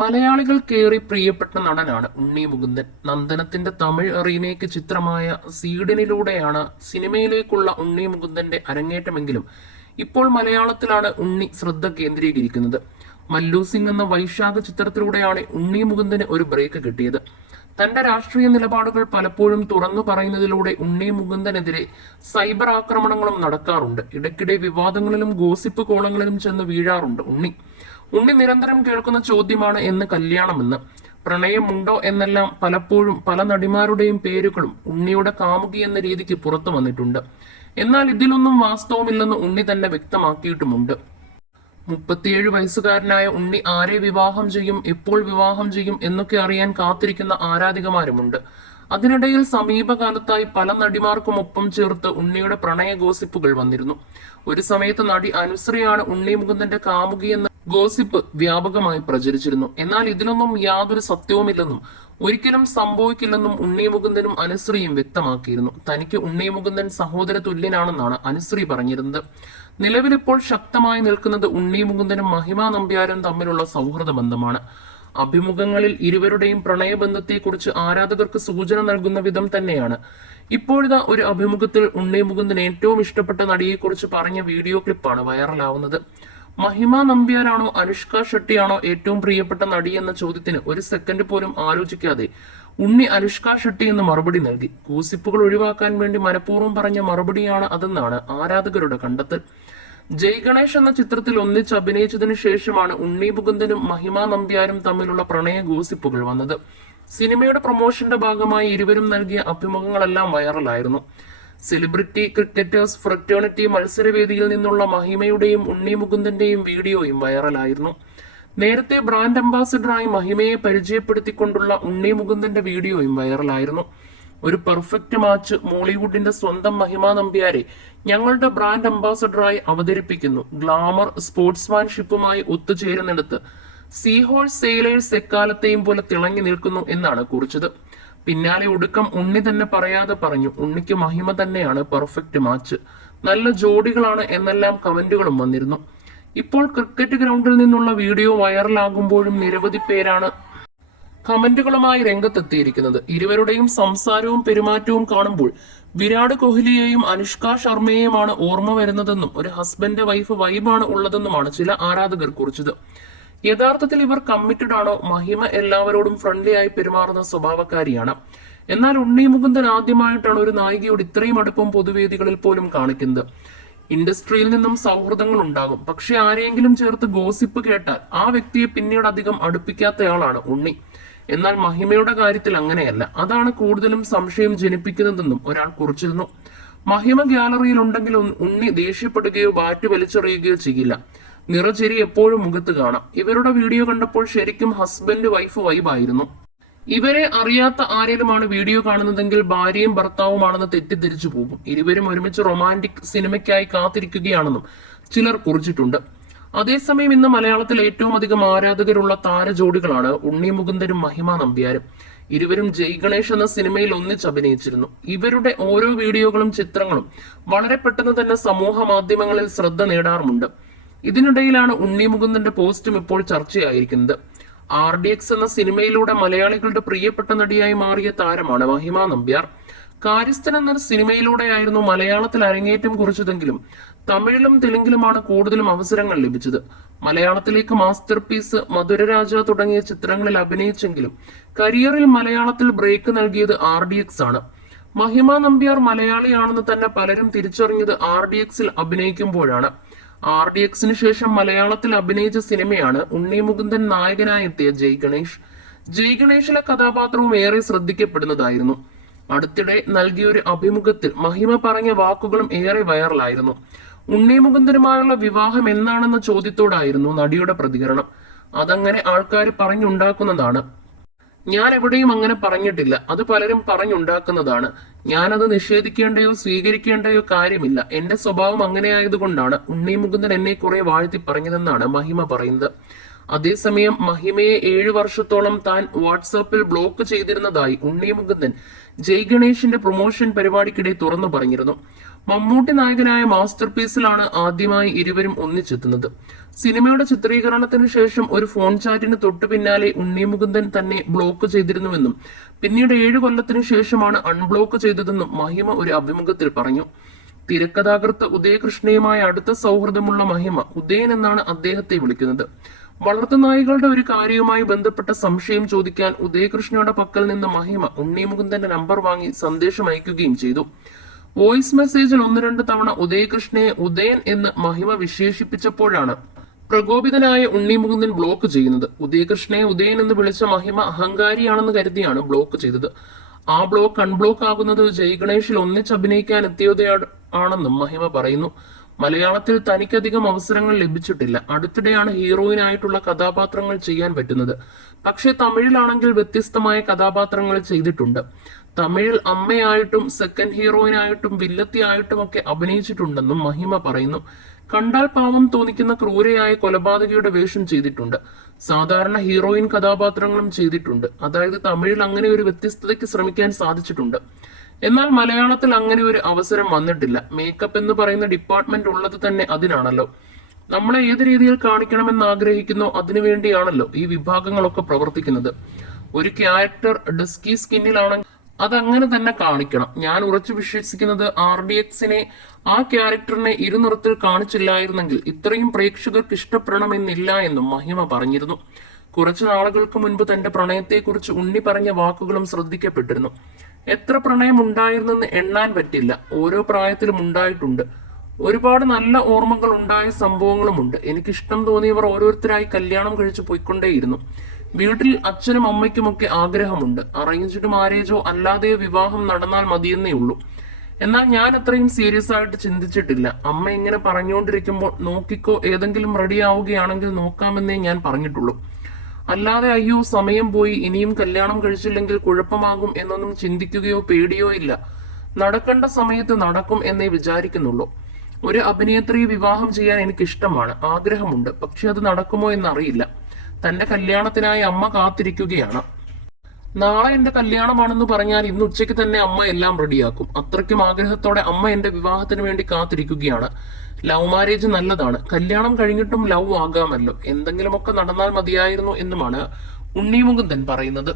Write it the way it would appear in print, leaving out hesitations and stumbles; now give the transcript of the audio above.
മലയാളികൾക്കേറെ പ്രിയപ്പെട്ട നടനാണ് ഉണ്ണി മുകുന്ദൻ. നന്ദനത്തിന്റെ തമിഴ് റീമേക്ക് ചിത്രമായ സീഡനിലൂടെയാണ് സിനിമയിലേക്കുള്ള ഉണ്ണി മുകുന്ദന്റെ അരങ്ങേറ്റമെങ്കിലും ഇപ്പോൾ മലയാളത്തിലാണ് ഉണ്ണി ശ്രദ്ധ കേന്ദ്രീകരിക്കുന്നത്. മല്ലു സിംഗ് എന്ന വൈശാഖ ചിത്രത്തിലൂടെയാണ് ഉണ്ണി മുകുന്ദന് ഒരു ബ്രേക്ക് കിട്ടിയത്. തന്റെ രാഷ്ട്രീയ നിലപാടുകൾ പലപ്പോഴും തുറന്നു പറയുന്നതിലൂടെ ഉണ്ണി മുകുന്ദനെതിരെ സൈബർ ആക്രമണങ്ങളും നടക്കാറുണ്ട്. ഇടയ്ക്കിടെ വിവാദങ്ങളിലും ഗോസിപ്പ് കോളങ്ങളിലും ചെന്ന് വീഴാറുണ്ട് ഉണ്ണി നിരന്തരം കേൾക്കുന്ന ചോദ്യമാണ് എന്ന് കല്യാണമെന്ന്, പ്രണയമുണ്ടോ എന്നെല്ലാം പലപ്പോഴും പല നടിമാരുടെയും പേരുകളും ഉണ്ണിയുടെ കാമുകി എന്ന രീതിക്ക് പുറത്തു വന്നിട്ടുണ്ട്. എന്നാൽ ഇതിലൊന്നും വാസ്തവമില്ലെന്ന് ഉണ്ണി തന്നെ വ്യക്തമാക്കിയിട്ടുമുണ്ട്. 37 വയസ്സുകാരനായ ഉണ്ണി ആരെ വിവാഹം ചെയ്യും, എപ്പോൾ വിവാഹം ചെയ്യും എന്നൊക്കെ അറിയാൻ കാത്തിരിക്കുന്ന ആരാധികമാരുമുണ്ട്. അതിനിടയിൽ സമീപകാലത്തായി പല നടിമാർക്കുമൊപ്പം ചേർത്ത് ഉണ്ണിയുടെ പ്രണയ ഗോസിപ്പുകൾ വന്നിരുന്നു. ഒരു സമയത്ത് നടി അനുശ്രീയാണ് ഉണ്ണി മുകുന്ദന്റെ കാമുകി എന്ന ഗോസിപ്പ് വ്യാപകമായി പ്രചരിച്ചിരുന്നു. എന്നാൽ ഇതിലൊന്നും യാതൊരു സത്യവുമില്ലെന്നും ഒരിക്കലും സംഭവിക്കില്ലെന്നും ഉണ്ണി മുകുന്ദനും അനുശ്രീയും വ്യക്തമാക്കിയിരുന്നു. തനിക്ക് ഉണ്ണി മുകുന്ദൻ സഹോദര തുല്യനാണെന്നാണ് അനുശ്രീ പറഞ്ഞിരുന്നത്. നിലവിലിപ്പോൾ ശക്തമായി നിൽക്കുന്നത് ഉണ്ണി മുകുന്ദനും മഹിമ നമ്പ്യാരും തമ്മിലുള്ള സൗഹൃദ ബന്ധമാണ്. അഭിമുഖങ്ങളിൽ ഇരുവരുടെയും പ്രണയബന്ധത്തെക്കുറിച്ച് ആരാധകർക്ക് സൂചന നൽകുന്ന വിധം തന്നെയാണ് ഇപ്പോഴത്തെ ഒരു അഭിമുഖത്തിൽ ഉണ്ണി മുകുന്ദൻ ഏറ്റവും ഇഷ്ടപ്പെട്ട നടിയെക്കുറിച്ച് പറഞ്ഞ വീഡിയോ ക്ലിപ്പാണ് വൈറലാവുന്നത്. മഹിമ നമ്പ്യാരാണോ അനുഷ്ക ഷെട്ടിയാണോ ഏറ്റവും പ്രിയപ്പെട്ട നടി എന്ന ചോദ്യത്തിന് ഒരു സെക്കൻഡ് പോലും ആലോചിക്കാതെ ഉണ്ണി അനുഷ്ക ഷെട്ടി എന്ന് മറുപടി നൽകി. കൂസിപ്പുകൾ ഒഴിവാക്കാൻ വേണ്ടി മനഃപൂർവ്വം പറഞ്ഞ മറുപടിയാണ് അതെന്നാണ് ആരാധകരുടെ കണ്ടെത്തൽ. ജയ് ഗണേഷ് എന്ന ചിത്രത്തിൽ ഒന്നിച്ച് അഭിനയിച്ചതിനു ശേഷമാണ് ഉണ്ണി മുകുന്ദനും മഹിമ നമ്പ്യാരും തമ്മിലുള്ള പ്രണയ ഗോസിപ്പുകൾ വന്നത്. സിനിമയുടെ പ്രൊമോഷന്റെ ഭാഗമായി ഇരുവരും നൽകിയ അഭിമുഖങ്ങളെല്ലാം വൈറലായിരുന്നു. സെലിബ്രിറ്റി ക്രിക്കറ്റേഴ്സ് ഫ്രറ്റേണിറ്റി മത്സരവേദിയിൽ നിന്നുള്ള മഹിമയുടെയും ഉണ്ണി മുകുന്ദന്റെയും വീഡിയോയും വൈറലായിരുന്നു. നേരത്തെ ബ്രാൻഡ് അംബാസിഡറായി മഹിമയെ പരിചയപ്പെടുത്തിക്കൊണ്ടുള്ള ഉണ്ണി മുകുന്ദന്റെ വീഡിയോയും വൈറലായിരുന്നു. ഒരു പെർഫെക്റ്റ് മാച്ച്, മോളിവുഡിന്റെ സ്വന്തം മഹിമ നമ്പ്യാരെ ഞങ്ങളുടെ ബ്രാൻഡ് അംബാസഡറായി അവതരിപ്പിക്കുന്നു. ഗ്ലാമർ സ്പോർട്സ്മാൻഷിപ്പുമായി ഒത്തുചേരുന്നിടത്ത് സീഹോഴ്സ് സെയിലേഴ്സ് എക്കാലത്തെയും പോലെ തിളങ്ങി നിൽക്കുന്നു എന്നാണ് കുറിച്ചത്. പിന്നാലെ ഒടുക്കം ഉണ്ണി തന്നെ പറയാതെ പറഞ്ഞു, ഉണ്ണിക്ക് മഹിമ തന്നെയാണ് പെർഫെക്റ്റ് മാച്ച്, നല്ല ജോഡികളാണ് എന്നെല്ലാം കമന്റുകളും വന്നിരുന്നു. ഇപ്പോൾ ക്രിക്കറ്റ് ഗ്രൗണ്ടിൽ നിന്നുള്ള വീഡിയോ വൈറലാകുമ്പോഴും നിരവധി പേരാണ് കമന്റുകളുമായി രംഗത്തെത്തിയിരിക്കുന്നത്. ഇരുവരുടെയും സംസാരവും പെരുമാറ്റവും കാണുമ്പോൾ വിരാട് കോഹ്ലിയെയും അനുഷ്ക ശർമ്മയെയുമാണ് ഓർമ്മ വരുന്നതെന്നും ഒരു ഹസ്ബൻഡ് വൈഫ് വൈബാണ് ഉള്ളതെന്നുമാണ് ചില ആരാധകർ കുറിച്ചത്. യഥാർത്ഥത്തിൽ ഇവർ കമ്മിറ്റഡ് ആണോ? മഹിമ എല്ലാവരോടും ഫ്രണ്ട്ലി ആയി പെരുമാറുന്ന സ്വഭാവക്കാരിയാണ്. എന്നാൽ ഉണ്ണി മുകുന്ദൻ ആദ്യമായിട്ടാണ് ഒരു നായികയോട് ഇത്രയും അടുപ്പം പൊതുവേദികളിൽ പോലും കാണിക്കുന്നത്. ഇൻഡസ്ട്രിയിൽ നിന്നും സൗഹൃദങ്ങൾ ഉണ്ടാകും, പക്ഷെ ആരെയെങ്കിലും ചേർത്ത് ഗോസിപ്പ് കേട്ടാൽ ആ വ്യക്തിയെ പിന്നീട് അധികം അടുപ്പിക്കാത്തയാളാണ് ഉണ്ണി. എന്നാൽ മഹിമയുടെ കാര്യത്തിൽ അങ്ങനെയല്ല. അതാണ് കൂടുതലും സംശയം ജനിപ്പിക്കുന്നതെന്നും ഒരാൾ കുറിച്ചിരുന്നു. മഹിമ ഗ്യാലറിയിൽ ഉണ്ടെങ്കിൽ ഉണ്ണി ദേഷ്യപ്പെടുകയോ ബാറ്റ് വലിച്ചെറിയുകയോ ചെയ്യില്ല. നിറചെരി എപ്പോഴും മുഖത്ത് കാണാം. ഇവരുടെ വീഡിയോ കണ്ടപ്പോൾ ശരിക്കും ഹസ്ബൻഡ് വൈഫ് വൈബായിരുന്നു. ഇവരെ അറിയാത്ത ആരെങ്കിലുമാണ് വീഡിയോ കാണുന്നതെങ്കിൽ ഭാര്യയും ഭർത്താവുമാണെന്ന് തെറ്റിദ്ധരിച്ചു പോകും. ഇരുവരും ഒരുമിച്ച് റൊമാൻറ്റിക് സിനിമയ്ക്കായി കാത്തിരിക്കുകയാണെന്നും ചിലർ കുറിച്ചിട്ടുണ്ട്. അതേസമയം ഇന്ന് മലയാളത്തിൽ ഏറ്റവും അധികം ആരാധകരുള്ള താരജോഡികളാണ് ഉണ്ണി മുകുന്ദനും മഹിമ നമ്പ്യാരും. ഇരുവരും ജയ് ഗണേഷ് എന്ന സിനിമയിൽ ഒന്നിച്ച് അഭിനയിച്ചിരുന്നു. ഇവരുടെ ഓരോ വീഡിയോകളും ചിത്രങ്ങളും വളരെ പെട്ടെന്ന് തന്നെ സമൂഹ മാധ്യമങ്ങളിൽ ശ്രദ്ധ നേടാറുമുണ്ട്. ഇതിനിടയിലാണ് ഉണ്ണി മുകുന്ദന്റെ പോസ്റ്റും ഇപ്പോൾ ചർച്ചയായിരിക്കുന്നത്. RDX എന്ന സിനിമയിലൂടെ മലയാളികളുടെ പ്രിയപ്പെട്ട നടിയായി മാറിയ താരമാണ് മഹിമ നമ്പ്യാർ. കാര്യസ്ഥൻ എന്ന സിനിമയിലൂടെയായിരുന്നു മലയാളത്തിൽ അരങ്ങേറ്റം കുറിച്ചതെങ്കിലും തമിഴിലും തെലുങ്കിലുമാണ് കൂടുതലും അവസരങ്ങൾ ലഭിച്ചത്. മലയാളത്തിലേക്ക് മാസ്റ്റർ പീസ്, മധുരരാജ തുടങ്ങിയ ചിത്രങ്ങളിൽ അഭിനയിച്ചെങ്കിലും കരിയറിൽ മലയാളത്തിൽ ബ്രേക്ക് നൽകിയത് RDX ആണ്. മഹിമ നമ്പ്യാർ മലയാളിയാണെന്ന് തന്നെ പലരും തിരിച്ചറിഞ്ഞത് RDXൽ അഭിനയിക്കുമ്പോഴാണ്. RDXന് ശേഷം മലയാളത്തിൽ അഭിനയിച്ച സിനിമയാണ് ഉണ്ണി മുകുന്ദൻ നായകനായി എത്തിയ ജയ് ഗണേഷ്. ജയ് ഗണേഷിലെ കഥാപാത്രവും ഏറെ ശ്രദ്ധിക്കപ്പെടുന്നതായിരുന്നു. അടുത്തിടെ നൽകിയ ഒരു അഭിമുഖത്തിൽ മഹിമ പറഞ്ഞ വാക്കുകളും ഏറെ വൈറലായിരുന്നു. ഉണ്ണി മുകുന്ദനുമായുള്ള വിവാഹം എന്നാണെന്ന ചോദ്യത്തോടായിരുന്നു നടിയുടെ പ്രതികരണം. അതങ്ങനെ ആൾക്കാർ പറഞ്ഞുണ്ടാക്കുന്നതാണ്. ഞാൻ എവിടെയും അങ്ങനെ പറഞ്ഞിട്ടില്ല, അത് പലരും പറഞ്ഞുണ്ടാക്കുന്നതാണ്. ഞാനത് നിഷേധിക്കേണ്ടയോ സ്വീകരിക്കേണ്ടയോ കാര്യമില്ല. എന്റെ സ്വഭാവം അങ്ങനെയായതുകൊണ്ടാണ് ഉണ്ണി മുകുന്ദൻ എന്നെ കുറെ വാഴ്ത്തി പറഞ്ഞതെന്നാണ് മഹിമ പറയുന്നത്. അതേസമയം മഹിമയെ 7 വർഷത്തോളം താൻ വാട്സാപ്പിൽ ബ്ലോക്ക് ചെയ്തിരുന്നതായി ഉണ്ണി മുകുന്ദൻ ജയ് ഗണേഷിന്റെ പ്രൊമോഷൻ പരിപാടിക്കിടെ തുറന്നു പറഞ്ഞിരുന്നു. മമ്മൂട്ടി നായകനായ മാസ്റ്റർ പീസിലാണ് ആദ്യമായി ഇരുവരും ഒന്നിച്ചെത്തുന്നത്. സിനിമയുടെ ചിത്രീകരണത്തിന് ശേഷം ഒരു ഫോൺ ചാറ്റിന് തൊട്ടു പിന്നാലെ ഉണ്ണി മുകുന്ദൻ തന്നെ ബ്ലോക്ക് ചെയ്തിരുന്നുവെന്നും പിന്നീട് 7 കൊല്ലത്തിന് ശേഷമാണ് അൺബ്ലോക്ക് ചെയ്തതെന്നും മഹിമ ഒരു അഭിമുഖത്തിൽ പറഞ്ഞു. തിരക്കഥാകൃത്ത് ഉദയകൃഷ്ണയുമായി അടുത്ത സൗഹൃദമുള്ള മഹിമ ഉദയൻ എന്നാണ് അദ്ദേഹത്തെ വിളിക്കുന്നത്. വളർത്തുനായികളുടെ ഒരു കാര്യവുമായി ബന്ധപ്പെട്ട സംശയം ചോദിക്കാൻ ഉദയകൃഷ്ണയുടെ പക്കൽ നിന്ന് മഹിമ ഉണ്ണി മുകുന്ദന്റെ നമ്പർ വാങ്ങി സന്ദേശം അയക്കുകയും ചെയ്തു. വോയിസ് മെസ്സേജിൽ 1-2 തവണ ഉദയകൃഷ്ണയെ ഉദയൻ എന്ന് മഹിമ വിശേഷിപ്പിച്ചപ്പോഴാണ് പ്രകോപിതനായ ഉണ്ണി മുകുന്ദൻ ബ്ലോക്ക് ചെയ്യുന്നത്. ഉദയകൃഷ്ണയെ ഉദയൻ എന്ന് വിളിച്ച മഹിമ അഹങ്കാരിയാണെന്ന് കരുതിയാണ് ബ്ലോക്ക് ചെയ്തത്. ആ ബ്ലോക്ക് അൺബ്ലോക്ക് ആകുന്നത് ജയ്ഗണേഷിൽ ഒന്നിച്ച് അഭിനയിക്കാൻ എത്തിയതോടെയാണെന്നും മഹിമ പറയുന്നു. മലയാളത്തിൽ തനിക്കധികം അവസരങ്ങൾ ലഭിച്ചിട്ടില്ല. അടുത്തിടെയാണ് ഹീറോയിനായിട്ടുള്ള കഥാപാത്രങ്ങൾ ചെയ്യാൻ പറ്റുന്നത്. പക്ഷേ തമിഴിലാണെങ്കിൽ വ്യത്യസ്തമായ കഥാപാത്രങ്ങൾ ചെയ്തിട്ടുണ്ട്. തമിഴിൽ അമ്മയായിട്ടും സെക്കൻഡ് ഹീറോയിനായിട്ടും വില്ലത്തിയായിട്ടും ഒക്കെ അഭിനയിച്ചിട്ടുണ്ടെന്നും മഹിമ പറയുന്നു. കണ്ടാൽ പാവം തോന്നിക്കുന്ന ക്രൂരയായ കൊലപാതകയുടെ വേഷം ചെയ്തിട്ടുണ്ട്. സാധാരണ ഹീറോയിൻ കഥാപാത്രങ്ങളും ചെയ്തിട്ടുണ്ട്. അതായത് തമിഴിൽ അങ്ങനെ ഒരു വ്യത്യസ്തതയ്ക്ക് ശ്രമിക്കാൻ സാധിച്ചിട്ടുണ്ട്. എന്നാൽ മലയാളത്തിൽ അങ്ങനെ ഒരു അവസരം വന്നിട്ടില്ല. മേക്കപ്പ് എന്ന് പറയുന്ന ഡിപ്പാർട്ട്മെന്റ് ഉള്ളത് തന്നെ അതിനാണല്ലോ. നമ്മളെ ഏത് രീതിയിൽ കാണിക്കണമെന്ന് ആഗ്രഹിക്കുന്നോ അതിനുവേണ്ടിയാണല്ലോ ഈ വിഭാഗങ്ങളൊക്കെ പ്രവർത്തിക്കുന്നത്. ഒരു ക്യാരക്ടർ ഡസ്കി സ്കിന്നിലാണെങ്കിൽ അതങ്ങനെ തന്നെ കാണിക്കണം. ഞാൻ ഉറച്ചു വിശ്വസിക്കുന്നത് RDXനെ ആ ക്യാരക്ടറിനെ ഇരുനിറത്തിൽ കാണിച്ചില്ലായിരുന്നെങ്കിൽ ഇത്രയും പ്രേക്ഷകർക്ക് ഇഷ്ടപ്പെടണമെന്നില്ല എന്നും മഹിമ പറഞ്ഞിരുന്നു. കുറച്ചു നാളുകൾക്ക് മുൻപ് തന്റെ പ്രണയത്തെക്കുറിച്ച് ഉണ്ണി പറഞ്ഞ വാക്കുകളും ശ്രദ്ധിക്കപ്പെട്ടിരുന്നു. എത്ര പ്രണയം ഉണ്ടായിരുന്നെന്ന് എണ്ണാൻ പറ്റില്ല. ഓരോ പ്രായത്തിലും ഉണ്ടായിട്ടുണ്ട്. ഒരുപാട് നല്ല ഓർമ്മകൾ ഉണ്ടായ സംഭവങ്ങളുമുണ്ട്. എനിക്കിഷ്ടം തോന്നിയവർ ഓരോരുത്തരായി കല്യാണം കഴിച്ചു പോയിക്കൊണ്ടേയിരുന്നു. വീട്ടിൽ അച്ഛനും അമ്മയ്ക്കുമൊക്കെ ആഗ്രഹമുണ്ട്. അറേഞ്ച്ഡ് മാരേജോ അല്ലാതെയോ വിവാഹം നടന്നാൽ മതിയെന്നേ ഉള്ളൂ. എന്നാൽ ഞാൻ അത്രയും സീരിയസ് ആയിട്ട് ചിന്തിച്ചിട്ടില്ല. അമ്മ ഇങ്ങനെ പറഞ്ഞുകൊണ്ടിരിക്കുമ്പോൾ നോക്കിക്കോ, ഏതെങ്കിലും റെഡി ആവുകയാണെങ്കിൽ നോക്കാമെന്നേ ഞാൻ പറഞ്ഞിട്ടുള്ളൂ. അല്ലാതെ അയ്യോ സമയം പോയി ഇനിയും കല്യാണം കഴിച്ചില്ലെങ്കിൽ കുഴപ്പമാകും എന്നൊന്നും ചിന്തിക്കുകയോ പേടിയോ ഇല്ല. നടക്കേണ്ട സമയത്ത് നടക്കും എന്നേ വിചാരിക്കുന്നുള്ളൂ. ഒരു അഭിനേത്രിയെ വിവാഹം ചെയ്യാൻ എനിക്കിഷ്ടമാണ്, ആഗ്രഹമുണ്ട്. പക്ഷെ അത് നടക്കുമോ എന്നറിയില്ല. തന്റെ കല്യാണത്തിനായി അമ്മ കാത്തിരിക്കുകയാണ്. നാളെ എന്റെ കല്യാണമാണെന്ന് പറഞ്ഞാൽ ഇന്ന് ഉച്ചയ്ക്ക് തന്നെ അമ്മ എല്ലാം റെഡിയാക്കും. അത്രയ്ക്കും ആഗ്രഹത്തോടെ അമ്മ എന്റെ വിവാഹത്തിന് വേണ്ടി കാത്തിരിക്കുകയാണ്. ലവ് മാരേജ് നല്ലതാണ്. കല്യാണം കഴിഞ്ഞിട്ടും ലവ് ആകാമല്ലോ. എന്തെങ്കിലുമൊക്കെ നടന്നാൽ മതിയായിരുന്നു എന്നുമാണ് ഉണ്ണി മുകുന്ദൻ പറയുന്നത്.